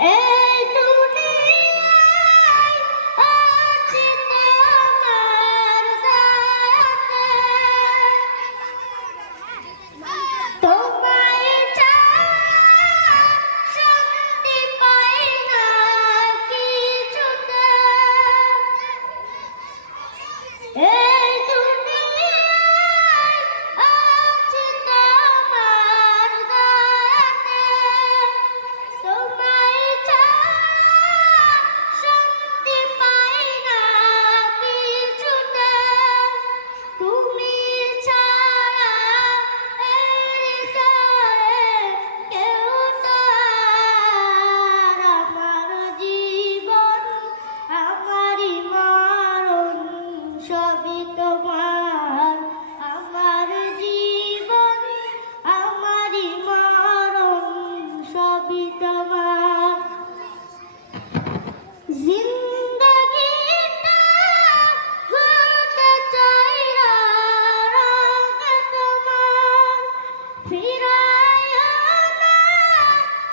এই দুনিয়ায় আছি তোমার দায়াতে, তোমায় ছাড়া শান্তি পাই না কিছুতে। এই দুনিয়ায় আছি তোমার দায়াতে, তোমায় ছাড়া শান্তি পাই না কিছুতে। তুমি ছাড়া এই হৃদয়ে কেউ তো আর, আমার জীবন আমারই মরণ সবই তোমার। আমার জীবন আমারই মরণ সবই তোমার। জিন্দগিটা হতে চাই রঙ তোমার, ফিরাইও না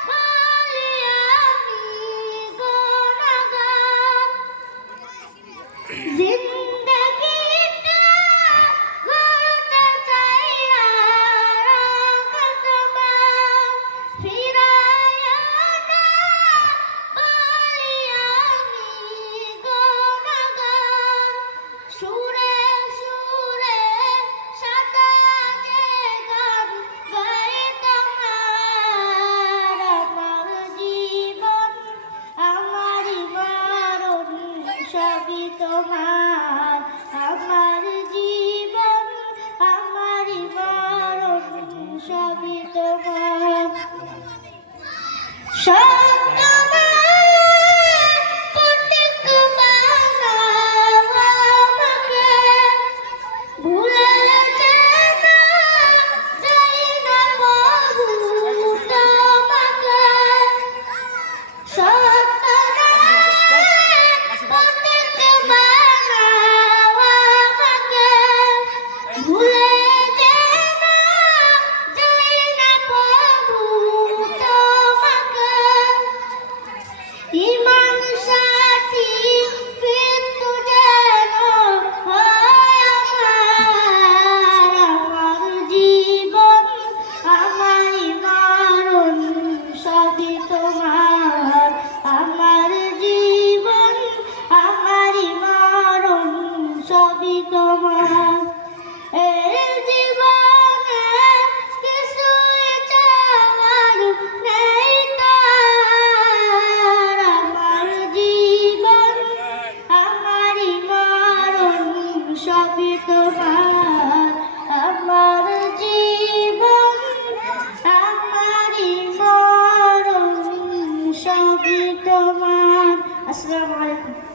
বলি আমি গুনাহগার। জিন্দগিটা হতে চাই রঙ তোমার, ফিরাইও না বলি আমি গুনাহগার। সুরে সুরে সাজায়ে গান গাই তোমার। আমার জীবন আমারই মরণ সবই তোমার। আমার জীবন আমারই মরণ সবই তোমার। ভুলে যেন যাই না প্রভু তোমাকে, সত্যের পথিক বানাও আমাকে। ভুলে যেন যাই না প্রভু তোমাকে, ঈমান সাথী মৃত্যু যেন হয় আমার। আমার জীবন আমারই মরণ সবই তোমার। আমার জীবন আমারই মরণ সবই তোমার। এই জীবনে কিছুই চাওয়ার নেই তার। আমার জীবন আমারই মরণ সবই তোমার। আমার জীবন আমারই মরণ সবই তোমার। আসসালামু আলাইকুম।